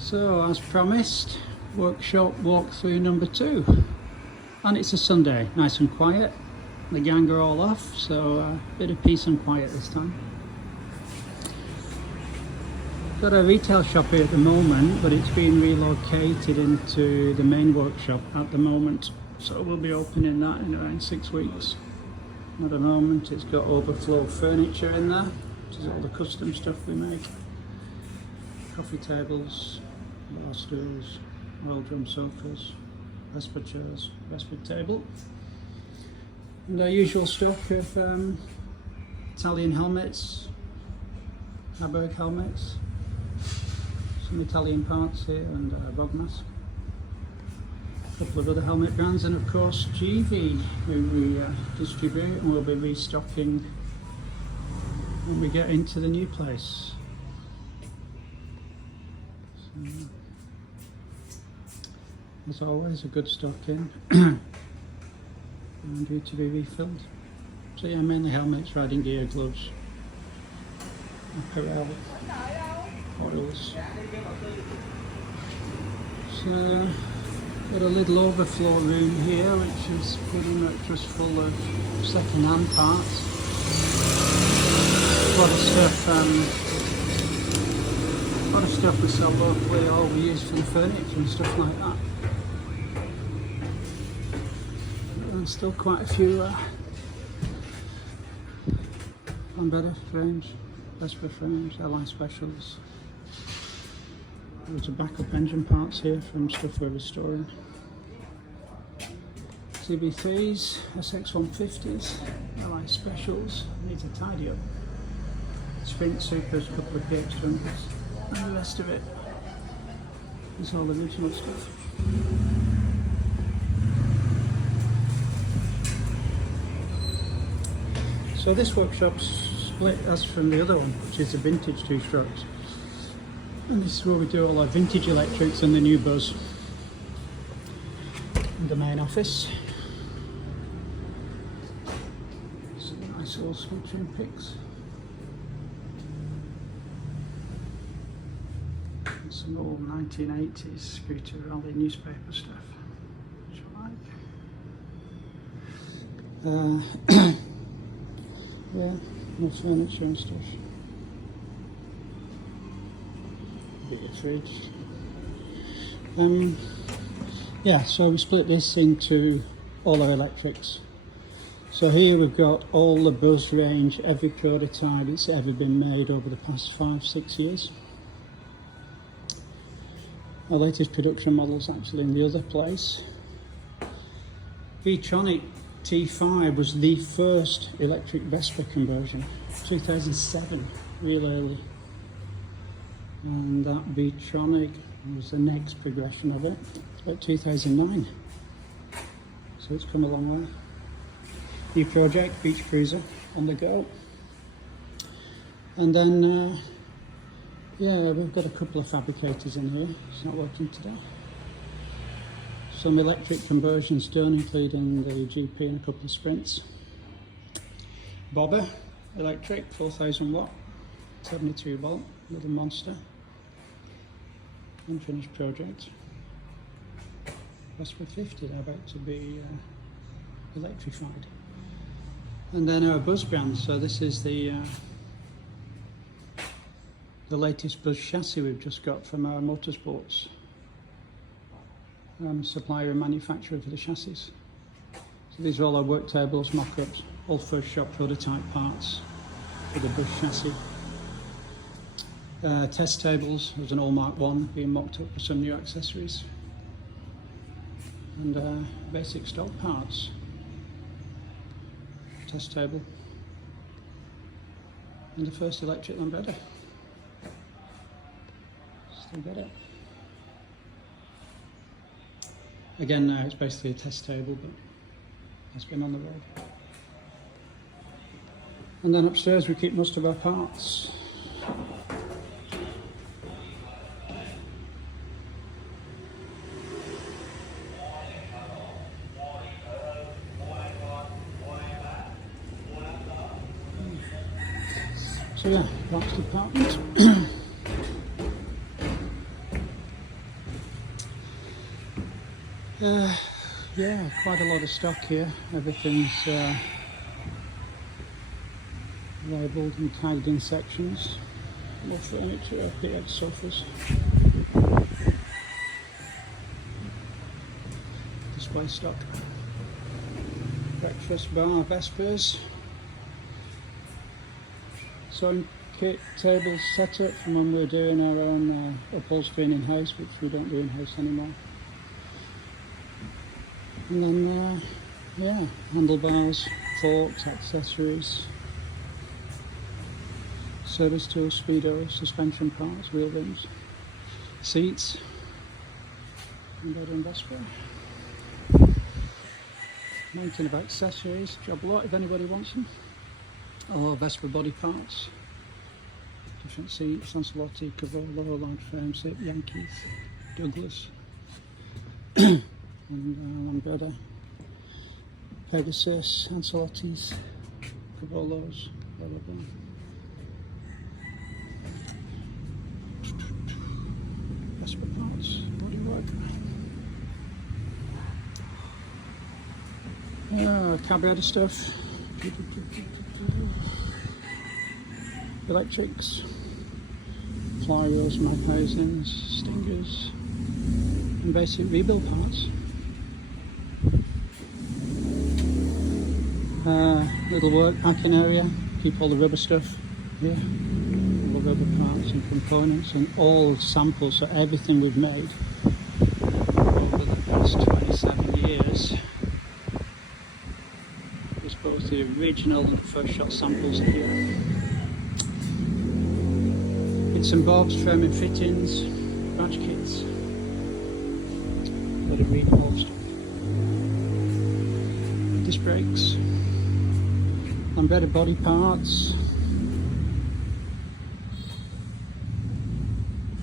So, as promised, workshop walkthrough number 2, and it's a Sunday, nice and quiet. The gang are all off, so a bit of peace and quiet this time. Got a retail shop here at the moment, but it's been relocated into the main workshop at the moment, so we'll be opening that in around 6 weeks. At the moment it's got overflow furniture in there, which is all the custom stuff we make. Coffee tables, bar stools, oil drum sofas, Vespa chairs, Vespa table, and our usual stock of Italian helmets, Harburg helmets, some Italian parts here, and Bogmas. A couple of other helmet brands, and of course GV, who we distribute and we'll be restocking when we get into the new place. So, as always, a good stock in and due to be refilled. So yeah, mainly helmets, riding gear, gloves, apparel, oils. So got a little overflow room here, which is pretty much just full of second-hand parts. A lot of stuff we sell locally, or we use for the furniture and stuff like that. And still quite a few better frames, Vespa frames, Airline Specials. There's a backup engine parts here from stuff we're restoring. CB3s, SX150s, Airline Specials, needs a tidy up. Sprint Supers, a couple of PX200s, and the rest of it is all original stuff. So this workshop's split as from the other one, which is the vintage two-strokes. And this is where we do all our vintage electrics and the new Buzz. And the main office. Some nice old switching pics. And some old 1980s Scooter Rally newspaper stuff, which I like. Yeah, more furniture and stuff. Bit of fridge. Yeah, so we split this into all our electrics. So here we've got all the Buzz range, every prototype that's ever been made over the past 5-6 years. Our latest production model's actually in the other place. V-Tronic T5 was the first electric Vespa conversion, 2007, real early. And that V-Tronic was the next progression of it at 2009. So it's come a long way. New project, Beach Cruiser, on the go. And then, yeah, we've got a couple of fabricators in here. It's not working today. Some electric conversions done, including the GP and a couple of Sprints. Bobber, electric, 4,000 watt, 72 volt, little monster. Unfinished project. Vespa 50, they're about to be electrified. And then our Buzz brand, so this is the latest Buzz chassis we've just got from our motorsports supplier and manufacturer for the chassis. So these are all our work tables, mock-ups, all first shop prototype parts for the Buzz chassis. Test tables, there's an all Mark 1 being mocked up with some new accessories. And basic stock parts. Test table. And the first electric Lambretta. Still got it. Again, now it's basically a test table, but it's been on the road. And then upstairs we keep most of our parts. So yeah, parts department. Yeah, quite a lot of stock here. Everything's labelled and tagged in sections. More furniture up here, sofas. Display stock. Breakfast bar, Vespers. Sewing kit tables set up from when we were doing our own upholstering in house, which we don't do in house anymore. And then, yeah, handlebars, forks, accessories, service tools, speedos, suspension parts, wheel rims, seats, and bed and Vespa. Mountain of accessories, job lot if anybody wants them, or Vespa body parts, different seats, Ancelotti, Cavallo, large frame seat, Yankees, Douglas. And Lambretta, Pegasus, Ancelottis, Cavallos, blah blah blah. Vespa parts, bodywork. Carburetor stuff. Electrics, flywheels, mag housings, stingers, and basic rebuild parts. Little work packing area, keep all the rubber stuff here, all the rubber parts and components and all samples, so everything we've made over the past 27 years is both the original and first shot samples here. Bits and bobs, framing fittings, badge kits, a lot of readable stuff. Disc brakes, embedded body parts,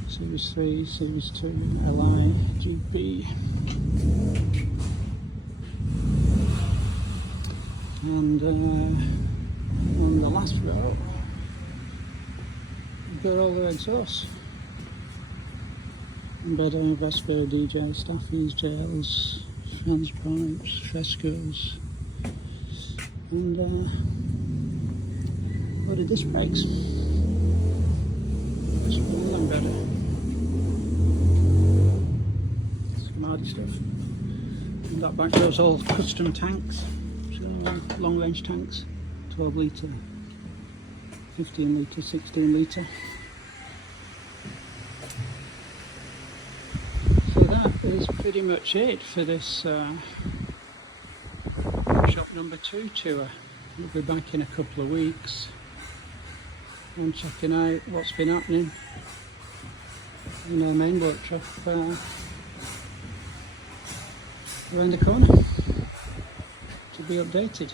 Series 3, Series 2, LI, GP, and on the last row we've got all the exhausts. Embedded Vespa, DJ, staffies, jails, fans pipes, frescoes, and a lot of disc brakes. Just all embedded. Some hardy stuff. And that back row's all custom tanks. So long range tanks, 12 litre, 15 litre, 16 litre. So that is pretty much it for this workshop number 2 tour. We'll be back in a couple of weeks and checking out what's been happening in our main workshop around the corner to be updated.